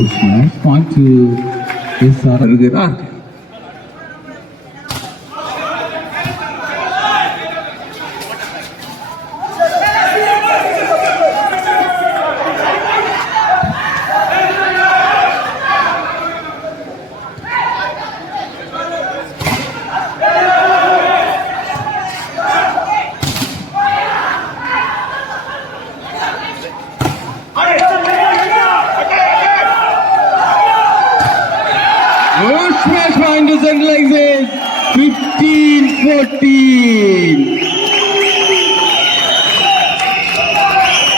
Nice point to SRM. Smash point to center like this. 15-14.